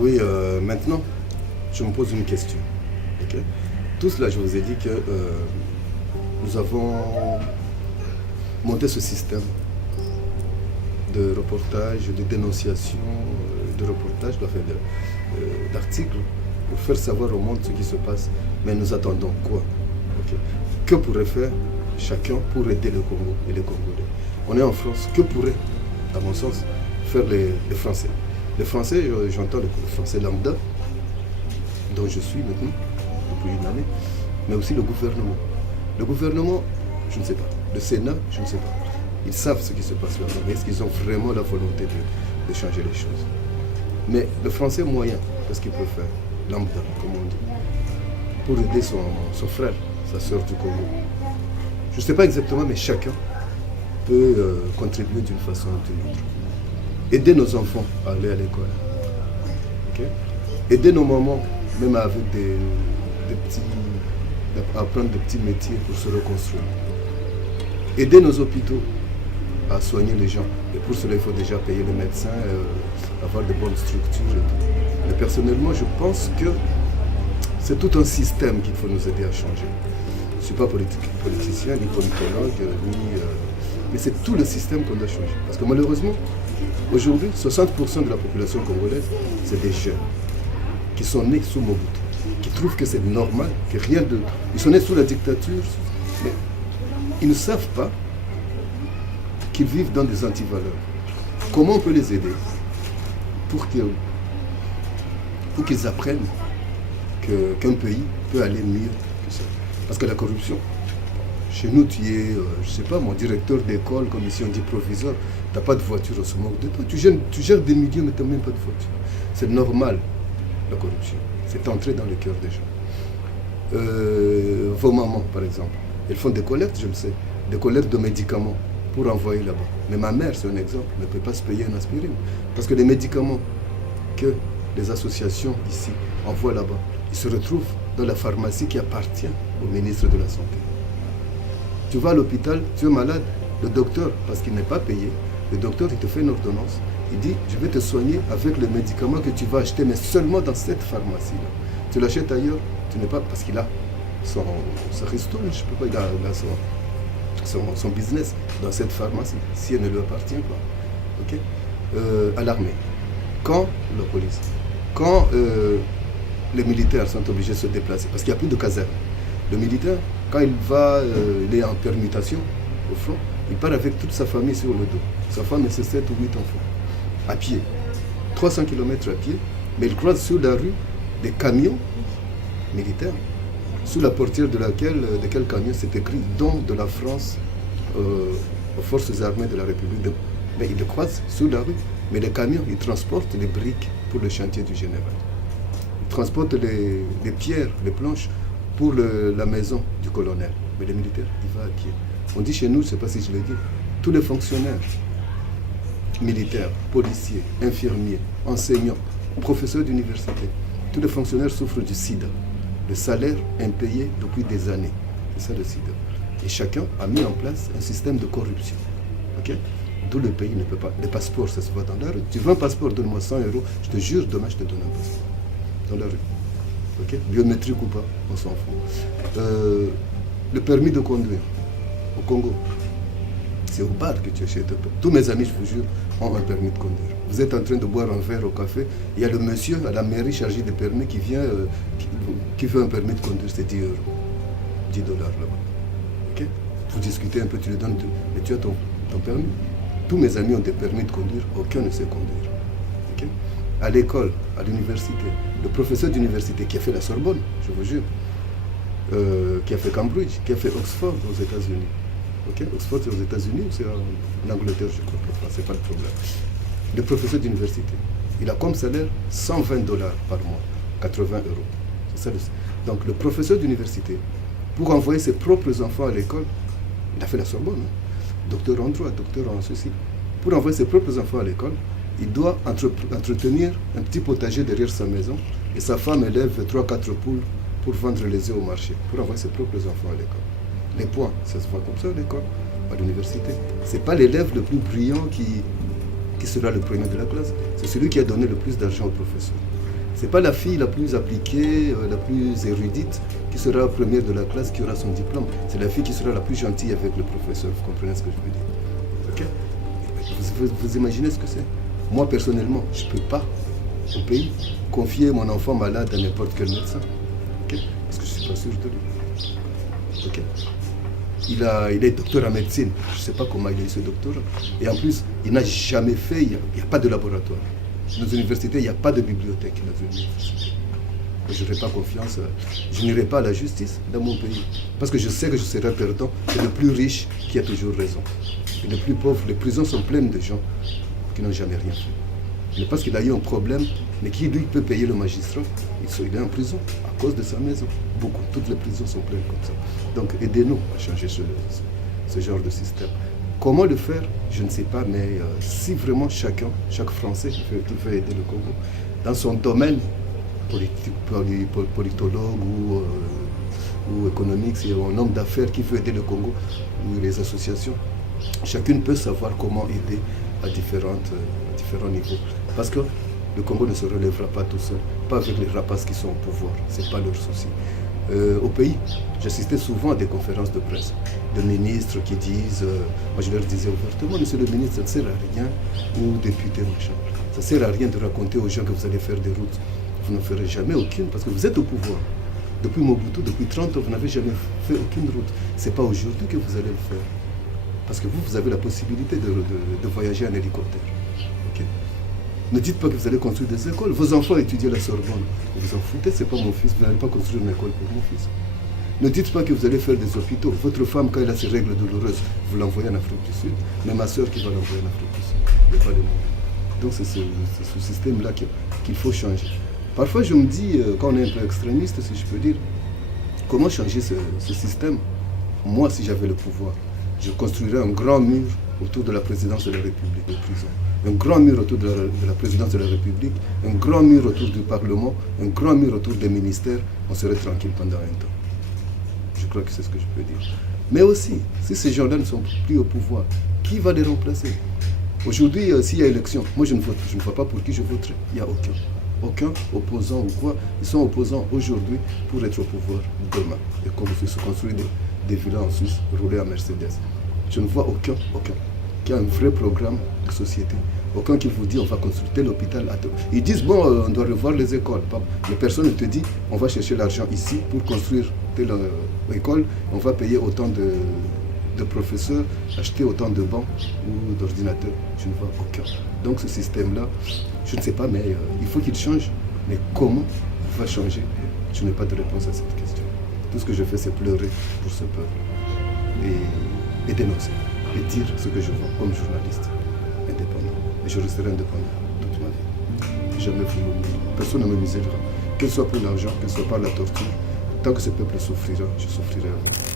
Oui, maintenant, je me pose une question. Ok. Tout cela, je vous ai dit que nous avons monté ce système de reportage, de dénonciation, de reportage, d'articles, pour faire savoir au monde ce qui se passe. Mais nous attendons quoi? Ok. Que pourrait faire chacun pour aider le Congo et les Congolais? On est en France, que pourraient, à mon sens, faire les Français? Les Français, j'entends le français lambda, dont je suis maintenant, depuis une année, mais aussi le gouvernement. Le gouvernement, je ne sais pas. Le Sénat, je ne sais pas. Ils savent ce qui se passe là-bas, mais est-ce qu'ils ont vraiment la volonté de changer les choses? Mais le français moyen, qu'est-ce qu'il peut faire? Lambda, comme on dit, pour aider son frère, sa soeur du Congo. Je ne sais pas exactement, mais chacun peut contribuer d'une façon ou d'une autre. Aider nos enfants à aller à l'école. Okay? Aider nos mamans, même avec à apprendre des petits métiers pour se reconstruire. Aider nos hôpitaux à soigner les gens. Et pour cela, il faut déjà payer les médecins, avoir de bonnes structures et tout. Mais personnellement, je pense que c'est tout un système qu'il faut nous aider à changer. Je ne suis pas politicien, ni politologue, mais c'est tout le système qu'on doit changer. Parce que malheureusement, aujourd'hui, 60% de la population congolaise, c'est des jeunes qui sont nés sous Mobutu, qui trouvent que c'est normal, que rien de... Ils sont nés sous la dictature, mais ils ne savent pas qu'ils vivent dans des antivaleurs. Comment on peut les aider pour qu'ils apprennent qu'un pays peut aller mieux que ça? Parce que la corruption, chez nous, tu es, je ne sais pas, mon directeur d'école, comme ici on dit proviseur, tu n'as pas de voiture, on se moque de toi. Tu gères des millions, mais tu n'as même pas de voiture. C'est normal, la corruption. C'est entré dans le cœur des gens. Vos mamans, par exemple, elles font des collectes, je le sais, des collectes de médicaments pour envoyer là-bas. Mais ma mère, c'est un exemple, ne peut pas se payer une aspirine. Parce que les médicaments que les associations ici envoient là-bas, ils se retrouvent dans la pharmacie qui appartient au ministre de la Santé. Tu vas à l'hôpital, tu es malade, le docteur, parce qu'il n'est pas payé, le docteur, il te fait une ordonnance. Il dit, je vais te soigner avec le médicament que tu vas acheter, mais seulement dans cette pharmacie-là. Tu l'achètes ailleurs, tu n'es pas... Parce qu'il a son resto, je ne peux pas, il a son business dans cette pharmacie, si elle ne lui appartient pas. Okay? À l'armée, quand la police, quand les militaires sont obligés de se déplacer, parce qu'il n'y a plus de caserne. Le militaire, quand il est en permutation au front, il part avec toute sa famille sur le dos. Sa femme et ses 7 ou 8 enfants. À pied. 300 km à pied, mais il croise sur la rue des camions militaires, sous la portière de quel camion c'est écrit don de la France aux forces armées de la République. Mais il le croise sur la rue. Mais les camions, ils transportent les briques pour le chantier du général. Ils transportent les pierres, les planches pour la maison du colonel. Mais les militaires, ils vont à pied. On dit chez nous, je ne sais pas si je l'ai dit, tous les fonctionnaires militaires, policiers, infirmiers, enseignants, professeurs d'université, tous les fonctionnaires souffrent du sida. Le salaire impayé depuis des années. C'est ça le sida. Et chacun a mis en place un système de corruption. Okay? D'où le pays ne peut pas. Les passeports, ça se voit dans la rue. Tu veux un passeport, donne-moi 100 €. Je te jure, demain, je te donne un passeport. Dans la rue. Okay? Biométrique ou pas, on s'en fout. Le permis de conduire au Congo, c'est au bar que tu achètes. Tous mes amis, je vous jure, ont un permis de conduire. Vous êtes en train de boire un verre au café, il y a le monsieur à la mairie chargé des permis qui vient, qui veut un permis de conduire, c'est 10 €. 10 $ là-bas. Okay? Vous discutez un peu, tu lui donnes, mais tu as ton permis. Tous mes amis ont des permis de conduire, aucun ne sait conduire. Okay? À l'école, à l'université, le professeur d'université qui a fait la Sorbonne, je vous jure, qui a fait Cambridge, qui a fait Oxford aux États-Unis. Okay? Oxford, c'est aux États-Unis ou c'est en Angleterre, je crois. Enfin, c'est pas le problème. Le professeur d'université, il a comme salaire 120 $ par mois, 80 €. C'est ça donc le professeur d'université, pour envoyer ses propres enfants à l'école, il a fait la Sorbonne, hein? Docteur en droit, docteur en ceci. Pour envoyer ses propres enfants à l'école, il doit entretenir un petit potager derrière sa maison et sa femme élève 3-4 poules pour vendre les œufs au marché, pour envoyer ses propres enfants à l'école. Les points, ça se voit comme ça à l'école, à l'université. Ce n'est pas l'élève le plus brillant qui sera le premier de la classe, c'est celui qui a donné le plus d'argent au professeur. Ce n'est pas la fille la plus appliquée, la plus érudite qui sera première de la classe qui aura son diplôme. C'est la fille qui sera la plus gentille avec le professeur. Vous comprenez ce que je veux dire? Ok? Vous imaginez ce que c'est? Moi, personnellement, je ne peux pas, au pays, confier mon enfant malade à n'importe quel médecin. Okay? Parce que je ne suis pas sûr de lui. Okay? Il est docteur en médecine. Je ne sais pas comment il a eu ce doctorat. Et en plus, il n'a jamais fait, il n'y a pas de laboratoire. Dans nos universités, il n'y a pas de bibliothèque dans une université. Je n'aurai pas confiance, je n'irai pas à la justice dans mon pays. Parce que je sais que je serai perdant. C'est le plus riche qui a toujours raison. Et le plus pauvre, les prisons sont pleines de gens qui n'ont jamais rien fait. Mais parce qu'il a eu un problème, mais qui lui peut payer le magistrat, il est en prison à cause de sa maison. Beaucoup, toutes les prisons sont pleines comme ça. Donc aidez-nous à changer ce genre de système. Comment le faire, je ne sais pas, mais si vraiment chaque Français qui veut aider le Congo, dans son domaine politologue ou économique, c'est un homme d'affaires qui veut aider le Congo, ou les associations, chacune peut savoir comment aider à différents niveaux. Parce que le Congo ne se relèvera pas tout seul, pas avec les rapaces qui sont au pouvoir, ce n'est pas leur souci. Au pays, j'assistais souvent à des conférences de presse, de ministres qui disent, moi je leur disais ouvertement, monsieur le ministre, ça ne sert à rien, ou député, machin. Ça ne sert à rien de raconter aux gens que vous allez faire des routes. Vous ne ferez jamais aucune, parce que vous êtes au pouvoir. Depuis Mobutu, depuis 30 ans, vous n'avez jamais fait aucune route. Ce n'est pas aujourd'hui que vous allez le faire. Parce que vous avez la possibilité de voyager en hélicoptère. Okay? Ne dites pas que vous allez construire des écoles. Vos enfants étudient à la Sorbonne. Vous vous en foutez, ce n'est pas mon fils. Vous n'allez pas construire une école pour mon fils. Ne dites pas que vous allez faire des hôpitaux. Votre femme, quand elle a ses règles douloureuses, vous l'envoyez en Afrique du Sud. Mais ma soeur qui va l'envoyer en Afrique du Sud. Il n'y a pas les moyens. Donc c'est ce système-là qu'il faut changer. Parfois je me dis, quand on est un peu extrémiste, si je peux dire, comment changer ce système? Moi, si j'avais le pouvoir, je construirais un grand mur autour de la présidence de la République, de prison. Un grand mur autour de la présidence de la République, un grand mur autour du Parlement, un grand mur autour des ministères. On serait tranquille pendant un temps. Je crois que c'est ce que je peux dire. Mais aussi, si ces gens-là ne sont plus au pouvoir, qui va les remplacer? Aujourd'hui, s'il y a élection, moi je ne vois pas pour qui je voterai. Il n'y a aucun opposant ou quoi. Ils sont opposants aujourd'hui pour être au pouvoir demain. Et qu'on se construire des villas en Suisse, rouler à Mercedes. Je ne vois aucun qui a un vrai programme de société. Aucun qui vous dit on va construire tel hôpital. Ils disent bon, on doit revoir les écoles. Mais personne ne te dit on va chercher l'argent ici pour construire telle école. On va payer autant de professeurs, acheter autant de bancs ou d'ordinateurs. Je ne vois aucun. Donc ce système-là, je ne sais pas, mais il faut qu'il change. Mais comment il va changer? Je n'ai pas de réponse à cette question. Tout ce que je fais, c'est pleurer pour ce peuple et dénoncer et dire ce que je vois comme journaliste indépendant. Et je resterai indépendant toute ma vie. Jamais pour personne ne me misérera. Que ce soit pour l'argent, que ce soit par la torture, tant que ce peuple souffrira, je souffrirai avec.